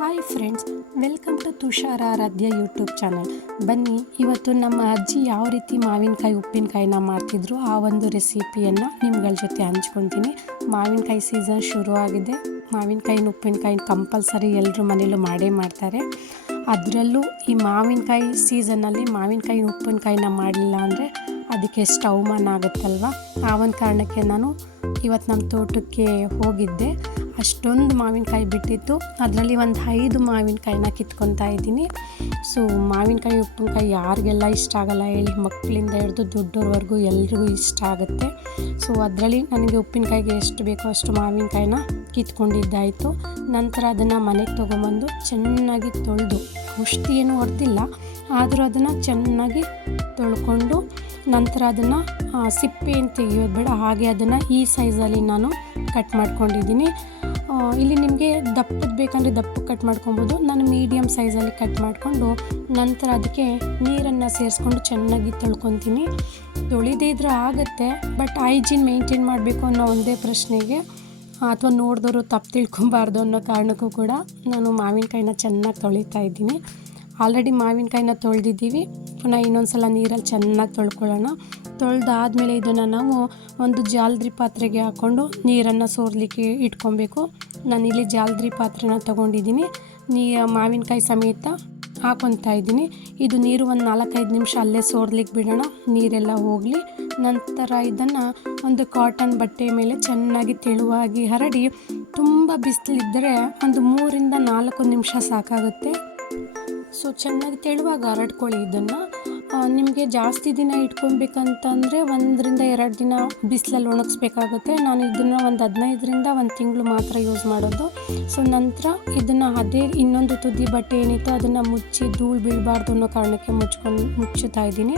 Hi friends, welcome to Tushara Aradhya YouTube channel. ಬನ್ನಿ, ಇವತ್ತು ನಮ್ಮ ಅಜ್ಜಿ ಯಾವ ರೀತಿ ಮಾವಿನಕಾಯಿ ಉಪ್ಪಿನಕಾಯಿನ ಮಾಡ್ತಿದ್ರು ಆ ಒಂದು ರೆಸಿಪಿಯನ್ನು ನಿಮ್ಗಳ ಜೊತೆ ಹಂಚ್ಕೊತೀನಿ. ಮಾವಿನಕಾಯಿ ಸೀಸನ್ ಶುರು ಆಗಿದೆ. ಮಾವಿನಕಾಯಿನ ಉಪ್ಪಿನಕಾಯಿನ ಕಂಪಲ್ಸರಿ ಎಲ್ಲರೂ ಮನೇಲೂ ಮಾಡೇ ಮಾಡ್ತಾರೆ. ಅದರಲ್ಲೂ ಈ ಮಾವಿನಕಾಯಿ ಸೀಸನ್ನಲ್ಲಿ ಮಾವಿನಕಾಯಿ ಉಪ್ಪಿನಕಾಯಿನ ಮಾಡಲಿಲ್ಲ ಅಂದರೆ ಅದಕ್ಕೆ ಸ್ಟವ್ ಮನ್ ಆಗುತ್ತಲ್ವ. ಆ ಒಂದು ಕಾರಣಕ್ಕೆ ನಾನು ಇವತ್ತು ನಮ್ಮ ತೋಟಕ್ಕೆ ಹೋಗಿದ್ದೆ. ಅಷ್ಟೊಂದು ಮಾವಿನಕಾಯಿ ಬಿಟ್ಟಿತ್ತು. ಅದರಲ್ಲಿ ಒಂದು 5 ಮಾವಿನಕಾಯಿನ ಕಿತ್ಕೊತಾ ಇದ್ದೀನಿ. ಸೊ ಮಾವಿನಕಾಯಿ ಉಪ್ಪಿನಕಾಯಿ ಯಾರಿಗೆಲ್ಲ ಇಷ್ಟ ಆಗಲ್ಲ ಹೇಳಿ, ಮಕ್ಕಳಿಂದ ಹಿಡಿದು ದೊಡ್ಡವ್ರವರೆಗೂ ಎಲ್ರಿಗೂ ಇಷ್ಟ ಆಗುತ್ತೆ. ಸೊ ಅದರಲ್ಲಿ ನನಗೆ ಉಪ್ಪಿನಕಾಯಿಗೆ ಎಷ್ಟು ಬೇಕೋ ಅಷ್ಟು ಮಾವಿನಕಾಯಿನ ಕಿತ್ಕೊಂಡಿದ್ದಾಯಿತು. ನಂತರ ಅದನ್ನು ಮನೆಗೆ ತೊಗೊಂಬಂದು ಚೆನ್ನಾಗಿ ತೊಳೆದು, ಔಷಧಿ ಏನು ಹೊಡೆದಿಲ್ಲ, ಆದರೂ ಅದನ್ನು ಚೆನ್ನಾಗಿ ತೊಳ್ಕೊಂಡು ನಂತರ ಅದನ್ನು ಸಿಪ್ಪೆ ಏನು ತೆಗಿಯೋದು ಬೇಡ, ಹಾಗೆ ಅದನ್ನು ಈ ಸೈಜಲ್ಲಿ ನಾನು ಕಟ್ ಮಾಡ್ಕೊಂಡಿದ್ದೀನಿ. ಇಲ್ಲಿ ನಿಮಗೆ ದಪ್ಪದು ಬೇಕಂದರೆ ದಪ್ಪಗೆ ಕಟ್ ಮಾಡ್ಕೊಬೋದು. ನಾನು ಮೀಡಿಯಮ್ ಸೈಜಲ್ಲಿ ಕಟ್ ಮಾಡಿಕೊಂಡು ನಂತರ ಅದಕ್ಕೆ ನೀರನ್ನು ಸೇರಿಸ್ಕೊಂಡು ಚೆನ್ನಾಗಿ ತೊಳ್ಕೊತೀನಿ. ತೊಳಿದೇ ಇದ್ರೆ ಆಗುತ್ತೆ, ಬಟ್ ಹೈಜೀನ್ ಮೇಂಟೈನ್ ಮಾಡಬೇಕು ಅನ್ನೋ ಒಂದೇ ಪ್ರಶ್ನೆಗೆ ಅಥವಾ ನೋಡಿದವರು ತಪ್ಪು ತಿಳ್ಕೊಬಾರ್ದು ಅನ್ನೋ ಕಾರಣಕ್ಕೂ ಕೂಡ ನಾನು ಮಾವಿನಕಾಯಿನ ಚೆನ್ನಾಗಿ ತೊಳಿತಾ ಇದ್ದೀನಿ. ಆಲ್ರೆಡಿ ಮಾವಿನಕಾಯಿನ ತೊಳೆದಿದ್ದೀವಿ, ಪುನಃ ಇನ್ನೊಂದು ಸಲ ನೀರಲ್ಲಿ ಚೆನ್ನಾಗಿ ತೊಳ್ಕೊಳ್ಳೋಣ. ತೊಳೆದಾದ್ಮೇಲೆ ಇದನ್ನು ನಾವು ಒಂದು ಜಾಲರಿ ಪಾತ್ರೆಗೆ ಹಾಕ್ಕೊಂಡು ನೀರನ್ನು ಸೋರಲಿಕ್ಕೆ ಇಟ್ಕೊಬೇಕು. ನಾನಿಲ್ಲಿ ಜಾಲರಿ ಪಾತ್ರೆನ ತೊಗೊಂಡಿದ್ದೀನಿ. ಮಾವಿನಕಾಯಿ ಸಮೇತ ಹಾಕ್ಕೊತಾ ಇದ್ದೀನಿ. ಇದು ನೀರು ಒಂದು 4-5 ನಿಮಿಷ ಅಲ್ಲೇ ಸೋರ್ಲಿಕ್ಕೆ ಬಿಡೋಣ, ನೀರೆಲ್ಲ ಹೋಗಲಿ. ನಂತರ ಇದನ್ನು ಒಂದು ಕಾಟನ್ ಬಟ್ಟೆ ಮೇಲೆ ಚೆನ್ನಾಗಿ ತೆಳುವಾಗಿ ಹರಡಿ, ತುಂಬ ಬಿಸಿಲಿದ್ದರೆ ಒಂದು 3-4 ನಿಮಿಷ ಸಾಕಾಗುತ್ತೆ. ಸೊ ಚೆನ್ನಾಗಿ ತೆಳುವಾಗಿ ಹರಡ್ಕೊಳ್ಳಿ. ಇದನ್ನು ನಿಮಗೆ ಜಾಸ್ತಿ ದಿನ ಇಟ್ಕೊಬೇಕಂತಂದರೆ 1-2 ದಿನ ಬಿಸಿಲಲ್ಲಿ ಒಣಗಿಸ್ಬೇಕಾಗುತ್ತೆ. ನಾನು ಇದನ್ನು ಒಂದು 15-1 ತಿಂಗಳು ಮಾತ್ರ ಯೂಸ್ ಮಾಡೋದು. ಸೊ ನಂತರ ಇದನ್ನು ಅದೇ ಇನ್ನೊಂದು ತುದಿ ಬಟ್ಟೆ ಏನಿತ್ತು ಅದನ್ನು ಮುಚ್ಚಿ ಧೂಳು ಬೀಳಬಾರ್ದು ಅನ್ನೋ ಕಾರಣಕ್ಕೆ ಮುಚ್ಚುತ್ತಾ ಇದ್ದೀನಿ.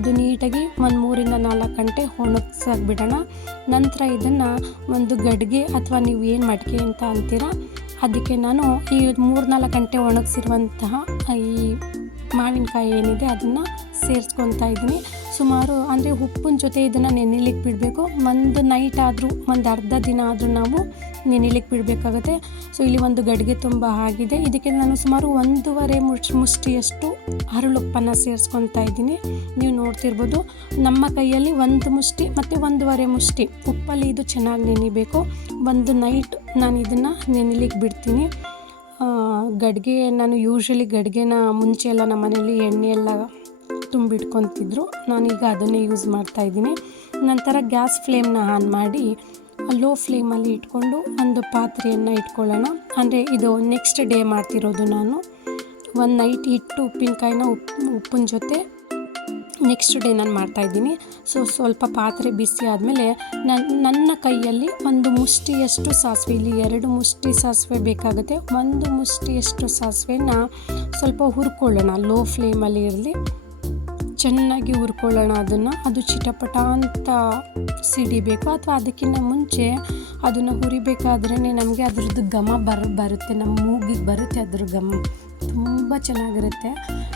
ಇದು ನೀಟಾಗಿ ಒಂದು 3-4 ಗಂಟೆ ಒಣಗಿಸಾಗಿ ಬಿಡೋಣ. ನಂತರ ಇದನ್ನು ಒಂದು ಗಡಿಗೆ ಅಥವಾ ನೀವು ಏನು ಮಡಿಕೆ ಅಂತ ಅಂತೀರ ಅದಕ್ಕೆ ನಾನು ಈ 3-4 ಗಂಟೆ ಒಣಗಿಸಿರುವಂತಹ ಈ ಮಾವಿನಕಾಯಿ ಏನಿದೆ ಅದನ್ನು ಸೇರಿಸ್ಕೊತಾ ಇದ್ದೀನಿ. ಸುಮಾರು ಅಂದರೆ ಉಪ್ಪಿನ ಜೊತೆ ಇದನ್ನು ನೆನೆಲಿಕ್ಕೆ ಬಿಡಬೇಕು. ಒಂದು ನೈಟ್ ಆದರೂ ಒಂದು ಅರ್ಧ ದಿನ ಆದರೂ ನಾವು ನೆನೆಲಿಕ್ಕೆ ಬಿಡಬೇಕಾಗುತ್ತೆ. ಸೊ ಇಲ್ಲಿ ಒಂದು ಗಡಿಗೆ ತುಂಬ ಆಗಿದೆ. ಇದಕ್ಕೆ ನಾನು ಸುಮಾರು 1.5 ಮುಷ್ಟಿಯಷ್ಟು ಹರಳುಪ್ಪನ್ನು ಸೇರಿಸ್ಕೊತಾ ಇದ್ದೀನಿ. ನೀವು ನೋಡ್ತಿರ್ಬೋದು, ನಮ್ಮ ಕೈಯಲ್ಲಿ 1 ಮುಷ್ಟಿ ಮತ್ತು 1.5 ಮುಷ್ಟಿ ಉಪ್ಪಲ್ಲಿ ಇದು ಚೆನ್ನಾಗಿ ನೆನಿಬೇಕು. ಒಂದು ನೈಟ್ ನಾನು ಇದನ್ನು ನೆನೆಲಿಕ್ಕೆ ಬಿಡ್ತೀನಿ. ಗಡಿಗೆ ನಾನು ಯೂಶ್ವಲಿ ಗಡಿಗೆನ ಮುಂಚೆ ಎಲ್ಲ ನಮ್ಮ ಮನೇಲಿ ಎಣ್ಣೆ ಎಲ್ಲ ತುಂಬಿಟ್ಕೊತಿದ್ರು. ನಾನೀಗ ಅದನ್ನೇ ಯೂಸ್ ಮಾಡ್ತಾಯಿದ್ದೀನಿ. ನಂತರ ಗ್ಯಾಸ್ ಫ್ಲೇಮ್ನ ಆನ್ ಮಾಡಿ ಲೋ ಫ್ಲೇಮಲ್ಲಿ ಇಟ್ಕೊಂಡು ಒಂದು ಪಾತ್ರೆಯನ್ನು ಇಟ್ಕೊಳ್ಳೋಣ. ಅಂದರೆ ಇದು ನೆಕ್ಸ್ಟ್ ಡೇ ಮಾಡ್ತಿರೋದು. ನಾನು ಒಂದು ನೈಟ್ ಇಟ್ಟು ಉಪ್ಪಿನಕಾಯಿನ ಉಪ್ಪಿನ ಜೊತೆ ನೆಕ್ಸ್ಟ್ ಡೇ ನಾನು ಮಾಡ್ತಾಯಿದ್ದೀನಿ. ಸೊ ಸ್ವಲ್ಪ ಪಾತ್ರೆ ಬಿಸಿ ಆದಮೇಲೆ ನನ್ನ ಕೈಯಲ್ಲಿ 1 ಮುಷ್ಟಿಯಷ್ಟು ಸಾಸಿವೆ, ಇಲ್ಲಿ 2 ಮುಷ್ಟಿ ಸಾಸಿವೆ ಬೇಕಾಗುತ್ತೆ. 1 ಮುಷ್ಟಿಯಷ್ಟು ಸಾಸಿವೆನ ಸ್ವಲ್ಪ ಹುರ್ಕೊಳ್ಳೋಣ. ಲೋ ಫ್ಲೇಮಲ್ಲಿ ಇರಲಿ, ಚೆನ್ನಾಗಿ ಹುರ್ಕೊಳ್ಳೋಣ. ಅದು ಚಿಟಪಟ ಅಂತ ಸಿಡಿಬೇಕು. ಅಥವಾ ಅದಕ್ಕಿಂತ ಮುಂಚೆ ಅದನ್ನು ಹುರಿಬೇಕಾದ್ರೇ ನಮಗೆ ಅದ್ರದ್ದು ಘಮ ಬರುತ್ತೆ, ನಮ್ಮ ಮೂಗಿಗೆ ಬರುತ್ತೆ ಅದ್ರ ಘಮ, ತುಂಬ ಚೆನ್ನಾಗಿರುತ್ತೆ.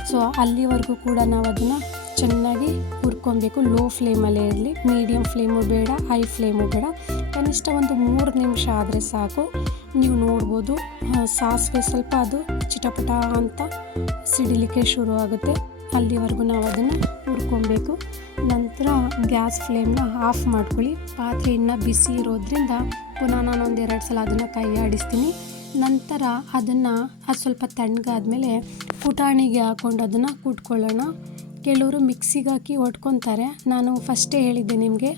ಸೊ ಅಲ್ಲಿವರೆಗೂ ಕೂಡ ನಾವು ಅದನ್ನು ಚೆನ್ನಾಗಿ ಹುರ್ಕೊಬೇಕು. ಲೋ ಫ್ಲೇಮಲ್ಲೇ ಇರಲಿ, ಮೀಡಿಯಮ್ ಫ್ಲೇಮು ಬೇಡ, ಹೈ ಫ್ಲೇಮು ಬೇಡ. ಕನಿಷ್ಠ ಒಂದು 3 ನಿಮಿಷ ಆದರೆ ಸಾಕು. ನೀವು ನೋಡ್ಬೋದು ಸಾಸಿವೆ ಸ್ವಲ್ಪ ಅದು ಚಿಟಪಟ ಅಂತ ಸಿಡಿಲಿಕ್ಕೆ ಶುರು ಆಗುತ್ತೆ. ಅಲ್ಲಿವರೆಗೂ ನಾವು ಅದನ್ನು ಹುರ್ಕೊಬೇಕು. ನಂತರ ಗ್ಯಾಸ್ ಫ್ಲೇಮ್ನ ಆಫ್ ಮಾಡ್ಕೊಳ್ಳಿ. ಪಾತ್ರೆ ಇನ್ನೂ ಬಿಸಿ ಇರೋದ್ರಿಂದ ಪುನಃ ನಾನು 1-2 ಸಲ ಅದನ್ನು ಕೈ ಆಡಿಸ್ತೀನಿ. ನಂತರ ಅದು ಸ್ವಲ್ಪ ತಣ್ಣಗಾದ್ಮೇಲೆ ಕುಟಾಣಿಗೆ ಹಾಕ್ಕೊಂಡು ಅದನ್ನು ಕುಟ್ಕೊಳ್ಳೋಣ. ಕೆಲವರು ಮಿಕ್ಸಿಗೆ ಹಾಕಿ ಒಟ್ಕೊತಾರೆ. ನಾನು ಫಸ್ಟೇ ಹೇಳಿದ್ದೆ ನಿಮಗೆ,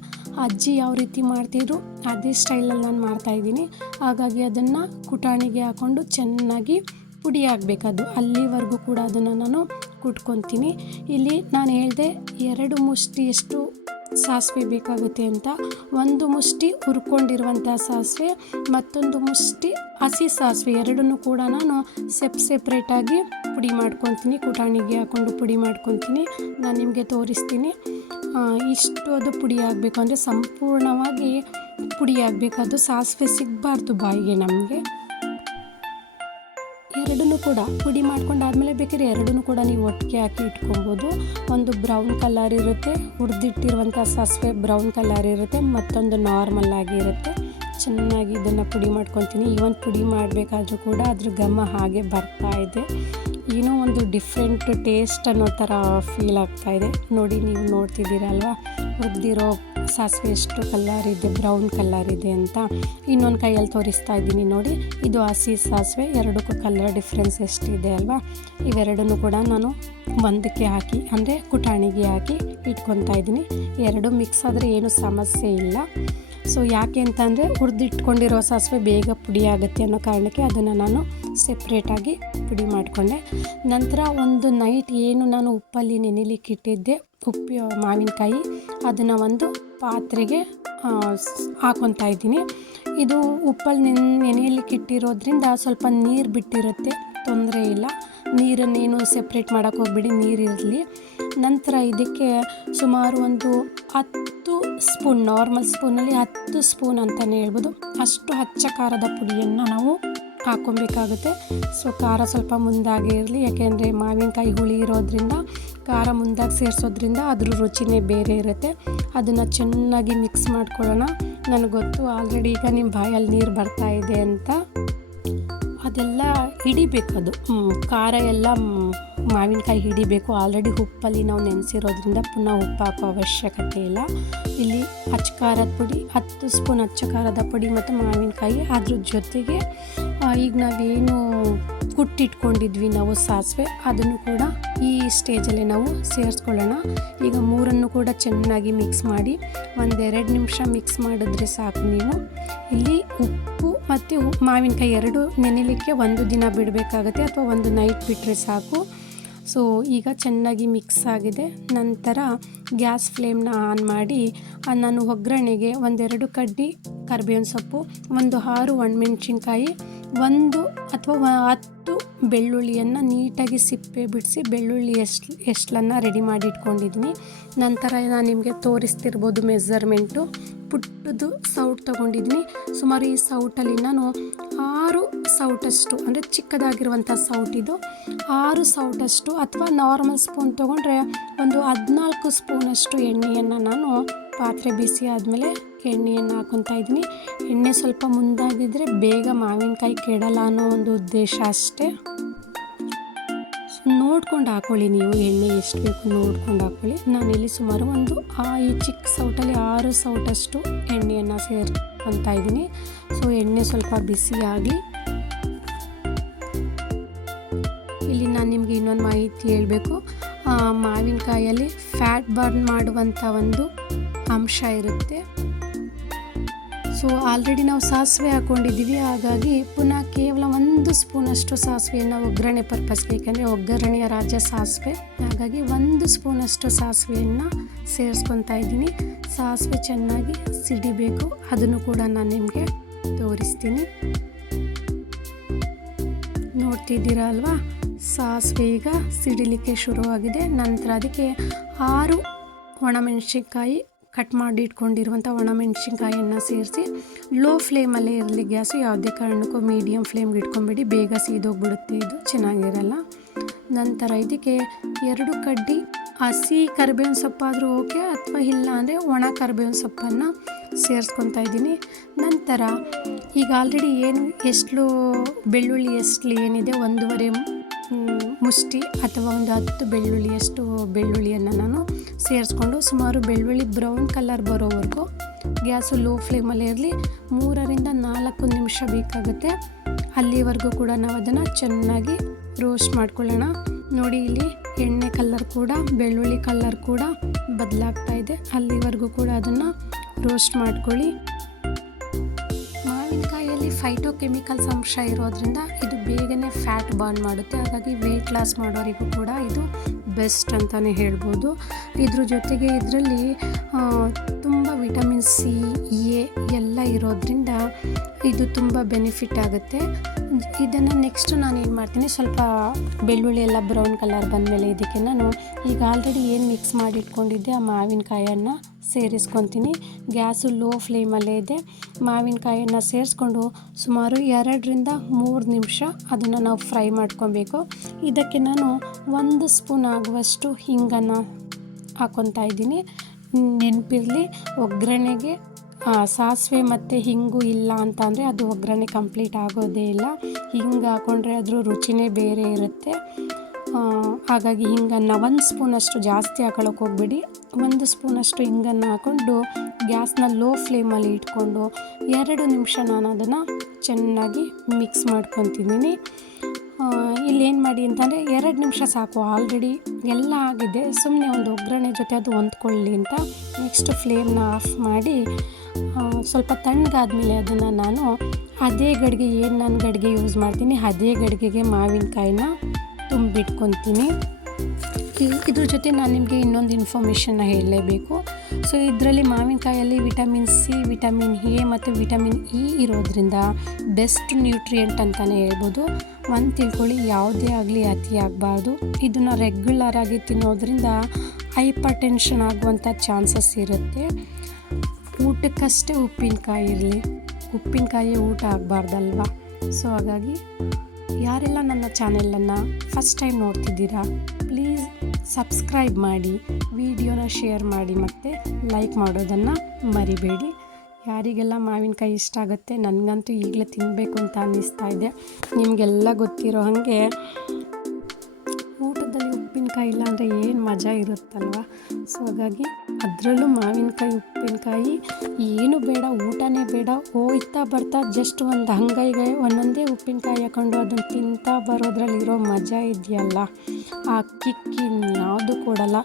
ಅಜ್ಜಿ ಯಾವ ರೀತಿ ಮಾಡ್ತಿದ್ರು ಅದೇ ಸ್ಟೈಲಲ್ಲಿ ನಾನು ಮಾಡ್ತಾಯಿದ್ದೀನಿ. ಹಾಗಾಗಿ ಅದನ್ನು ಕುಟಾಣಿಗೆ ಹಾಕ್ಕೊಂಡು ಚೆನ್ನಾಗಿ ಪುಡಿ ಆಗಬೇಕದು, ಅಲ್ಲಿವರೆಗೂ ಕೂಡ ಅದನ್ನು ನಾನು ಕುಟ್ಕೊತೀನಿ. ಇಲ್ಲಿ ನಾನು ಹೇಳಿದೆ 2 ಮುಷ್ಟಿಯಷ್ಟು ಸಾಸಿವೆ ಬೇಕಾಗುತ್ತೆ ಅಂತ. 1 ಮುಷ್ಟಿ ಹುರ್ಕೊಂಡಿರುವಂಥ ಸಾಸಿವೆ, ಮತ್ತೊಂದು ಮುಷ್ಟಿ ಹಸಿ ಸಾಸಿವೆ, ಎರಡನ್ನೂ ಕೂಡ ನಾನು ಸೆಪ್ರೇಟಾಗಿ ಪುಡಿ ಮಾಡ್ಕೊತೀನಿ. ಕುಟಾಣಿಗೆ ಹಾಕ್ಕೊಂಡು ಪುಡಿ ಮಾಡ್ಕೊತೀನಿ. ನಾನು ನಿಮಗೆ ತೋರಿಸ್ತೀನಿ. ಇಷ್ಟು ಅದು ಪುಡಿ ಆಗಬೇಕು, ಅಂದರೆ ಸಂಪೂರ್ಣವಾಗಿ ಪುಡಿ ಆಗಬೇಕು. ಅದು ಸಾಸಿವೆ ಸಿಗಬಾರ್ದು ಬಾಯಿಗೆ ನಮಗೆ. ಎರಡನ್ನೂ ಕೂಡ ಪುಡಿ ಮಾಡ್ಕೊಂಡಾದ್ಮೇಲೆ ಬೇಕಾದ್ರೆ ಎರಡನ್ನೂ ಕೂಡ ನೀವು ಒಟ್ಟಿಗೆ ಹಾಕಿ ಇಟ್ಕೊಬೋದು. ಒಂದು ಬ್ರೌನ್ ಕಲರ್ ಇರುತ್ತೆ, ಹುರಿದಿಟ್ಟಿರುವಂಥ ಸಾಸಿವೆ ಬ್ರೌನ್ ಕಲರ್ ಇರುತ್ತೆ, ಮತ್ತೊಂದು ನಾರ್ಮಲ್ ಆಗಿರುತ್ತೆ. ಚೆನ್ನಾಗಿ ಇದನ್ನು ಪುಡಿ ಮಾಡ್ಕೊತೀನಿ. ಈವನ್ ಪುಡಿ ಮಾಡಬೇಕಾದ್ರೂ ಕೂಡ ಅದ್ರ ಘಮ ಹಾಗೆ ಬರ್ತಾ ಇದೆ. ಏನೋ ಒಂದು ಡಿಫ್ರೆಂಟ್ ಟೇಸ್ಟ್ ಅನ್ನೋ ಥರ ಫೀಲ್ ಆಗ್ತಾಯಿದೆ. ನೋಡಿ, ನೀವು ನೋಡ್ತಿದ್ದೀರಲ್ವ ಹುರಿದಿರೋ ಸಾಸಿವೆ ಎಷ್ಟು ಕಲರ್ ಇದೆ, ಬ್ರೌನ್ ಕಲರ್ ಇದೆ ಅಂತ. ಇನ್ನೊಂದು ಕೈಯಲ್ಲಿ ತೋರಿಸ್ತಾ ಇದ್ದೀನಿ ನೋಡಿ, ಇದು ಹಸಿ ಸಾಸಿವೆ. ಎರಡಕ್ಕೂ ಕಲರ್ ಡಿಫ್ರೆನ್ಸ್ ಎಷ್ಟಿದೆ ಅಲ್ವಾ. ಇವೆರಡನ್ನೂ ಕೂಡ ನಾನು ಒಂದಕ್ಕೆ ಹಾಕಿ ಅಂದರೆ ಕುಟಾಣಿಗೆ ಹಾಕಿ ಇಟ್ಕೊತಾ ಇದ್ದೀನಿ. ಎರಡು ಮಿಕ್ಸ್ ಆದರೆ ಏನೂ ಸಮಸ್ಯೆ ಇಲ್ಲ. ಸೊ ಯಾಕೆ ಅಂತಂದರೆ ಹುರಿದಿಟ್ಕೊಂಡಿರೋ ಸಾಸಿವೆ ಬೇಗ ಪುಡಿ ಆಗುತ್ತೆ ಅನ್ನೋ ಕಾರಣಕ್ಕೆ ಅದನ್ನು ನಾನು ಸೆಪ್ರೇಟಾಗಿ ಪುಡಿ ಮಾಡಿಕೊಂಡೆ. ನಂತರ ಒಂದು ನೈಟ್ ಏನು ನಾನು ಉಪ್ಪಲ್ಲಿ ನೆನೆಲಿಕ್ಕೆ ಇಟ್ಟಿದ್ದೆ ಮಾವಿನಕಾಯಿ, ಅದನ್ನು ಒಂದು ಪಾತ್ರೆಗೆ ಹಾಕ್ಕೊತಾ ಇದ್ದೀನಿ. ಇದು ಉಪ್ಪಲ್ಲಿ ನೆನೆಯಲಿಕ್ಕೆ ಇಟ್ಟಿರೋದ್ರಿಂದ ಸ್ವಲ್ಪ ನೀರು ಬಿಟ್ಟಿರುತ್ತೆ, ತೊಂದರೆ ಇಲ್ಲ. ನೀರನ್ನೇನು ಸೆಪ್ರೇಟ್ ಮಾಡೋಕ್ಕೆ ಹೋಗ್ಬಿಡಿ, ನೀರಿರಲಿ. ನಂತರ ಇದಕ್ಕೆ ಸುಮಾರು ಒಂದು 10 ಸ್ಪೂನ್, ನಾರ್ಮಲ್ ಸ್ಪೂನಲ್ಲಿ 10 ಸ್ಪೂನ್ ಅಂತಲೇ ಹೇಳ್ಬೋದು, ಅಷ್ಟು ಅಚ್ಚ ಖಾರದ ಪುಡಿಯನ್ನು ನಾವು ಹಾಕ್ಕೊಬೇಕಾಗುತ್ತೆ. ಸೊ ಖಾರ ಸ್ವಲ್ಪ ಮುಂದಾಗೆ ಇರಲಿ, ಯಾಕೆಂದರೆ ಮಾವಿನಕಾಯಿ ಹುಳಿ ಇರೋದ್ರಿಂದ ಖಾರ ಮುಂದಾಗಿ ಸೇರಿಸೋದ್ರಿಂದ ಅದ್ರ ರುಚಿನೇ ಬೇರೆ ಇರುತ್ತೆ. ಅದನ್ನು ಚೆನ್ನಾಗಿ ಮಿಕ್ಸ್ ಮಾಡ್ಕೊಳ್ಳೋಣ. ನನಗೆ ಗೊತ್ತು ಆಲ್ರೆಡಿ ಈಗ ನಿಮ್ಮ ಬಾಯಲ್ಲಿ ನೀರು ಬರ್ತಾ ಇದೆ ಅಂತ. ಅದೆಲ್ಲ ಹಿಡಿಬೇಕದು, ಖಾರ ಎಲ್ಲ ಮಾವಿನಕಾಯಿ ಹಿಡಿಬೇಕು. ಆಲ್ರೆಡಿ ಉಪ್ಪಲ್ಲಿ ನಾವು ನೆನೆಸಿರೋದ್ರಿಂದ ಪುನಃ ಉಪ್ಪು ಹಾಕೋ ಅವಶ್ಯಕತೆ ಇಲ್ಲ. ಇಲ್ಲಿ ಅಚ್ಚ ಖಾರದ ಪುಡಿ 10 ಸ್ಪೂನ್ ಅಚ್ಚ ಖಾರದ ಪುಡಿ ಮತ್ತು ಮಾವಿನಕಾಯಿ, ಅದ್ರ ಜೊತೆಗೆ ಈಗ ನಾವೇನು ಕುಟ್ಟಿಟ್ಕೊಂಡಿದ್ವಿ ನಾವು ಸಾಸಿವೆ, ಅದನ್ನು ಕೂಡ ಈ ಸ್ಟೇಜಲ್ಲಿ ನಾವು ಸೇರಿಸ್ಕೊಳ್ಳೋಣ. ಈಗ ಮೂರನ್ನು ಕೂಡ ಚೆನ್ನಾಗಿ ಮಿಕ್ಸ್ ಮಾಡಿ 1-2 ನಿಮಿಷ ಮಿಕ್ಸ್ ಮಾಡಿದ್ರೆ ಸಾಕು. ನೀವು ಇಲ್ಲಿ ಉಪ್ಪು ಮತ್ತು ಮಾವಿನಕಾಯಿ ಎರಡು ನೆನೆಲಿಕ್ಕೆ 1 ದಿನ ಬಿಡಬೇಕಾಗತ್ತೆ, ಅಥವಾ 1 ನೈಟ್ ಬಿಟ್ಟರೆ ಸಾಕು. ಸೊ ಈಗ ಚೆನ್ನಾಗಿ ಮಿಕ್ಸ್ ಆಗಿದೆ. ನಂತರ ಗ್ಯಾಸ್ ಫ್ಲೇಮ್ನ ಆನ್ ಮಾಡಿ ನಾನು ಒಗ್ಗರಣೆಗೆ 1-2 ಕಡ್ಡಿ ಕರಿಬೇವಿನ ಸೊಪ್ಪು, 6 ಒಣಮೆಣಸಿನ್ಕಾಯಿ, 1 ಅಥವಾ 10 ಬೆಳ್ಳುಳ್ಳಿಯನ್ನು ನೀಟಾಗಿ ಸಿಪ್ಪೆ ಬಿಡಿಸಿ ಬೆಳ್ಳುಳ್ಳಿ ಎಷ್ಟನ್ನು ರೆಡಿ ಮಾಡಿ ಇಟ್ಕೊಂಡಿದ್ದೀನಿ. ನಂತರ ನಾನು ನಿಮಗೆ ತೋರಿಸ್ತಿರ್ಬೋದು ಮೆಸರ್ಮೆಂಟು. ಪುಟ್ಟದು ಸೌಟ್ ತೊಗೊಂಡಿದ್ದೀನಿ. ಸುಮಾರು ಈ ಸೌಟಲ್ಲಿ ನಾನು 6 ಸೌಟಷ್ಟು, ಅಂದರೆ ಚಿಕ್ಕದಾಗಿರುವಂಥ ಸೌಟಿದು 6 ಸೌಟಷ್ಟು, ಅಥವಾ ನಾರ್ಮಲ್ ಸ್ಪೂನ್ ತೊಗೊಂಡ್ರೆ ಒಂದು 14 ಸ್ಪೂನಷ್ಟು ಎಣ್ಣೆಯನ್ನು ನಾನು ಪಾತ್ರೆ ಬಿಸಿ ಆದಮೇಲೆ ಎಣ್ಣೆಯನ್ನು ಹಾಕ್ಕೊತಾ ಇದ್ದೀನಿ. ಎಣ್ಣೆ ಸ್ವಲ್ಪ ಮುಂದಾಗಿದ್ದರೆ ಬೇಗ ಮಾವಿನಕಾಯಿ ಕೆಡಲ್ಲ ಅನ್ನೋ ಒಂದು ಉದ್ದೇಶ ಅಷ್ಟೇ. ನೋಡ್ಕೊಂಡು ಹಾಕ್ಕೊಳ್ಳಿ, ನೀವು ಎಣ್ಣೆ ಎಷ್ಟು ಬೇಕು ನೋಡ್ಕೊಂಡು ಹಾಕ್ಕೊಳ್ಳಿ. ನಾನಿಲ್ಲಿ ಸುಮಾರು ಈ ಚಿಕ್ಕ ಸೌಟಲ್ಲಿ 6 ಸೌಟಷ್ಟು ಎಣ್ಣೆಯನ್ನು ಸೇರ್ಕೊತಾ ಇದ್ದೀನಿ. ಸೊ ಎಣ್ಣೆ ಸ್ವಲ್ಪ ಬಿಸಿ ಆಗಲಿ. ಇಲ್ಲಿ ನಾನು ನಿಮಗೆ ಇನ್ನೊಂದು ಮಾಹಿತಿ ಹೇಳಬೇಕು. ಮಾವಿನಕಾಯಲ್ಲಿ ಫ್ಯಾಟ್ ಬರ್ನ್ ಮಾಡುವಂಥ ಒಂದು ಅಂಶ ಇರುತ್ತೆ. ಸೊ ಆಲ್ರೆಡಿ ನಾವು ಸಾಸಿವೆ ಹಾಕ್ಕೊಂಡಿದ್ದೀವಿ, ಹಾಗಾಗಿ ಪುನಃ ಕೇವಲ 1 ಸ್ಪೂನಷ್ಟು ಸಾಸಿವೆಯನ್ನು ಒಗ್ಗರಣೆ ಪರ್ಪಸ್ಗೆ, ಏಕೆಂದರೆ ಒಗ್ಗರಣೆಯ ರಾಜ ಸಾಸಿವೆ, ಹಾಗಾಗಿ 1 ಸ್ಪೂನಷ್ಟು ಸಾಸಿವೆಯನ್ನು ಸೇರಿಸ್ಕೊತಾ ಇದ್ದೀನಿ. ಸಾಸಿವೆ ಚೆನ್ನಾಗಿ ಸಿಡಿಬೇಕು, ಅದನ್ನು ಕೂಡ ನಾನು ನಿಮಗೆ ತೋರಿಸ್ತೀನಿ. ನೋಡ್ತಿದ್ದೀರಾ ಅಲ್ವಾ, ಸಾಸಿವೆ ಈಗ ಸಿಡಿಲಿಕ್ಕೆ ಶುರುವಾಗಿದೆ. ನಂತರ ಅದಕ್ಕೆ 6 ಒಣಮೆಣಸಿನ್ಕಾಯಿ, ಕಟ್ ಮಾಡಿ ಇಟ್ಕೊಂಡಿರುವಂಥ ಒಣಮೆಣಸಿನ್ಕಾಯಿಯನ್ನು ಸೇರಿಸಿ ಲೋ ಫ್ಲೇಮಲ್ಲೇ ಇರಲಿ ಗ್ಯಾಸು. ಯಾವುದೇ ಕಾರಣಕ್ಕೂ ಮೀಡಿಯಮ್ ಫ್ಲೇಮ್ಗೆ ಇಟ್ಕೊಂಬಿಡಿ, ಬೇಗ ಸೀದೋಗ್ಬಿಡುತ್ತೆ, ಇದು ಚೆನ್ನಾಗಿರಲ್ಲ. ನಂತರ ಇದಕ್ಕೆ 2 ಕಡ್ಡಿ ಹಸಿ ಕರಿಬೇವಿನ ಸೊಪ್ಪಾದರೂ ಓಕೆ, ಅಥವಾ ಇಲ್ಲ ಅಂದರೆ ಒಣ ಕರಿಬೇವಿನ ಸೊಪ್ಪನ್ನು ಸೇರಿಸ್ಕೊತಾ ಇದ್ದೀನಿ. ನಂತರ ಈಗ ಆಲ್ರೆಡಿ ಎಷ್ಟು ಬೆಳ್ಳುಳ್ಳಿ ಏನಿದೆ 1.5 ಮುಷ್ಟಿ ಅಥವಾ ಒಂದು 10 ಬೆಳ್ಳುಳ್ಳಿಯಷ್ಟು ಬೆಳ್ಳುಳ್ಳಿಯನ್ನು ನಾನು ಸೇರಿಸ್ಕೊಂಡು ಸುಮಾರು ಬೆಳ್ಳುಳ್ಳಿ ಬ್ರೌನ್ ಕಲರ್ ಬರೋವರೆಗೂ ಗ್ಯಾಸು ಲೋ ಫ್ಲೇಮಲ್ಲೇ ಇರಲಿ. 3-4 ನಿಮಿಷ ಬೇಕಾಗುತ್ತೆ. ಅಲ್ಲಿವರೆಗೂ ಕೂಡ ನಾವು ಅದನ್ನು ಚೆನ್ನಾಗಿ ರೋಸ್ಟ್ ಮಾಡ್ಕೊಳ್ಳೋಣ. ನೋಡಿ, ಇಲ್ಲಿ ಎಣ್ಣೆ ಕಲರ್ ಕೂಡ ಬೆಳ್ಳುಳ್ಳಿ ಕಲರ್ ಕೂಡ ಬದಲಾಗ್ತಾ ಇದೆ. ಅಲ್ಲಿವರೆಗೂ ಕೂಡ ಅದನ್ನು ರೋಸ್ಟ್ ಮಾಡ್ಕೊಳ್ಳಿ. ಮಾವಿನಕಾಯಿಯಲ್ಲಿ ಫೈಟೋಕೆಮಿಕಲ್ಸ್ ಅಂಶ ಇರೋದ್ರಿಂದ ಇದು ಬೇಗನೆ ಫ್ಯಾಟ್ ಬರ್ನ್ ಮಾಡುತ್ತೆ, ಹಾಗಾಗಿ ವೆಯ್ಟ್ ಲಾಸ್ ಮಾಡೋರಿಗೂ ಕೂಡ ಇದು ಬೆಸ್ಟ್ ಅಂತಲೇ ಹೇಳ್ಬೋದು. ಇದ್ರ ಜೊತೆಗೆ ಇದರಲ್ಲಿ ತುಂಬ ವಿಟಮಿನ್ ಸಿ, ಎ ಎಲ್ಲ ಇರೋದ್ರಿಂದ ಇದು ತುಂಬ ಬೆನಿಫಿಟ್ ಆಗುತ್ತೆ. ಇದನ್ನು ನೆಕ್ಸ್ಟ್ ನಾನು ಏನು ಮಾಡ್ತೀನಿ, ಸ್ವಲ್ಪ ಬೆಳ್ಳುಳ್ಳಿ ಎಲ್ಲ ಬ್ರೌನ್ ಕಲರ್ ಬಂದಮೇಲೆ ಇದಕ್ಕೆ ನಾನು ಈಗ ಆಲ್ರೆಡಿ ಏನು ಮಿಕ್ಸ್ ಮಾಡಿ ಇಟ್ಕೊಂಡಿದ್ದೆ ಆ ಮಾವಿನಕಾಯನ್ನು ಸೇರಿಸ್ಕೊತೀನಿ. ಗ್ಯಾಸು ಲೋ ಫ್ಲೇಮಲ್ಲೇ ಇದೆ. ಮಾವಿನಕಾಯನ್ನು ಸೇರಿಸ್ಕೊಂಡು ಸುಮಾರು 2-3 ನಿಮಿಷ ಅದನ್ನು ನಾವು ಫ್ರೈ ಮಾಡ್ಕೊಬೇಕು. ಇದಕ್ಕೆ ನಾನು 1 ಸ್ಪೂನ್ ಆಗುವಷ್ಟು ಹಿಂಗನ್ನು ಹಾಕ್ಕೊತಾ ಇದ್ದೀನಿ. ನೆನಪಿರಲಿ, ಒಗ್ಗರಣೆಗೆ ಸಾಸಿವೆ ಮತ್ತು ಹಿಂಗು ಇಲ್ಲ ಅಂತ ಅಂದರೆ ಅದು ಒಗ್ಗರಣೆ ಕಂಪ್ಲೀಟ್ ಆಗೋದೇ ಇಲ್ಲ. ಹಿಂಗೆ ಹಾಕ್ಕೊಂಡ್ರೆ ಅದ್ರ ರುಚಿನೇ ಬೇರೆ ಇರುತ್ತೆ. ಹಾಗಾಗಿ ಹಿಂಗನ್ನು 1 ಸ್ಪೂನಷ್ಟು ಜಾಸ್ತಿ ಹಾಕೊಳ್ಳೋಕೆ ಹೋಗ್ಬೇಡಿ. 1 ಸ್ಪೂನಷ್ಟು ಹಿಂಗನ್ನು ಹಾಕ್ಕೊಂಡು ಗ್ಯಾಸ್ನ ಲೋ ಫ್ಲೇಮಲ್ಲಿ ಇಟ್ಕೊಂಡು 2 ನಿಮಿಷ ನಾನು ಅದನ್ನು ಚೆನ್ನಾಗಿ ಮಿಕ್ಸ್ ಮಾಡ್ಕೊತಿದ್ದೀನಿ. ಇಲ್ಲೇನು ಮಾಡಿ ಅಂತಂದರೆ 2 ನಿಮಿಷ ಸಾಕು, ಆಲ್ರೆಡಿ ಎಲ್ಲ ಆಗಿದೆ. ಸುಮ್ಮನೆ ಒಂದು ಒಗ್ಗರಣೆ ಜೊತೆ ಅದು ಹೊಂದ್ಕೊಳ್ಳಿ ಅಂತ ನೆಕ್ಸ್ಟ್ ಫ್ಲೇಮ್ನ ಆಫ್ ಮಾಡಿ ಸ್ವಲ್ಪ ತಣ್ಣಗಾದ್ಮೇಲೆ ಅದನ್ನು ನಾನು ಅದೇ ಗಡಿಗೆ ಏನು ನಾನು ಗಡಿಗೆ ಯೂಸ್ ಮಾಡ್ತೀನಿ ಅದೇ ಗಡಿಗೆಗೆ ಮಾವಿನಕಾಯಿನ ತುಂಬಿಟ್ಕೊತೀನಿ. ಇದ್ರ ಜೊತೆ ನಾನು ನಿಮಗೆ ಇನ್ನೊಂದು ಇನ್ಫಾರ್ಮೇಷನ್ನ ಹೇಳಲೇಬೇಕು. ಸೊ ಇದರಲ್ಲಿ ಮಾವಿನಕಾಯಲ್ಲಿ ವಿಟಮಿನ್ ಸಿ, ವಿಟಮಿನ್ ಎ ಮತ್ತು ವಿಟಮಿನ್ ಇ ಇರೋದ್ರಿಂದ ಬೆಸ್ಟ್ ನ್ಯೂಟ್ರಿಯೆಂಟ್ ಅಂತಲೇ ಹೇಳ್ಬೋದು. ಒಂದು ತಿಳ್ಕೊಳ್ಳಿ, ಯಾವುದೇ ಆಗಲಿ ಅತಿ ಆಗಬಾರ್ದು. ಇದನ್ನು ರೆಗ್ಯುಲರಾಗಿ ತಿನ್ನೋದ್ರಿಂದ ಹೈಪರ್ ಟೆನ್ಷನ್ ಆಗುವಂಥ ಚಾನ್ಸಸ್ ಇರುತ್ತೆ. ಊಟಕ್ಕಷ್ಟೇ ಉಪ್ಪಿನಕಾಯಿ ಇರಲಿ, ಉಪ್ಪಿನಕಾಯಿ ಊಟ ಆಗಬಾರ್ದಲ್ವ. ಸೊ ಹಾಗಾಗಿ ಯಾರೆಲ್ಲ ನನ್ನ ಚಾನೆಲನ್ನು ಫಸ್ಟ್ ಟೈಮ್ ನೋಡ್ತಿದ್ದೀರಾ ಪ್ಲೀಸ್ ಸಬ್ಸ್ಕ್ರೈಬ್ ಮಾಡಿ, ವಿಡಿಯೋನ ಶೇರ್ ಮಾಡಿ ಮತ್ತು ಲೈಕ್ ಮಾಡೋದನ್ನು ಮರಿಬೇಡಿ. ಯಾರಿಗೆಲ್ಲ ಮಾವಿನಕಾಯಿ ಇಷ್ಟ ಆಗುತ್ತೆ, ನನಗಂತೂ ಈಗಲೇ ತಿನ್ನಬೇಕು ಅಂತ ಅನ್ನಿಸ್ತಾ ಇದೆ. ನಿಮಗೆಲ್ಲ ಗೊತ್ತಿರೋ ಹಾಗೆ ಊಟದಲ್ಲಿ ಉಪ್ಪಿನಕಾಯಿ ಇಲ್ಲ ಅಂದರೆ ಏನು ಮಜಾ ಇರುತ್ತಲ್ವ. ಸೊ ಹಾಗಾಗಿ ಅದರಲ್ಲೂ ಮಾವಿನಕಾಯಿ ಉಪ್ಪಿನಕಾಯಿ ಏನು ಬೇಡ, ಊಟನೇ ಬೇಡ, ಹೋಯ್ತಾ ಬರ್ತಾ ಜಸ್ಟ್ ಒಂದು ಅಂಗೈಗೆ ಒಂದೊಂದೇ ಉಪ್ಪಿನಕಾಯಿ ಹಾಕೊಂಡು ಅದನ್ನು ತಿಂತಾ ಬರೋದ್ರಲ್ಲಿರೋ ಮಜಾ ಇದೆಯಲ್ಲ, ಆ ಕಿಕ್ ಇನ್ಯಾವುದು ಕೊಡಲ್ಲ.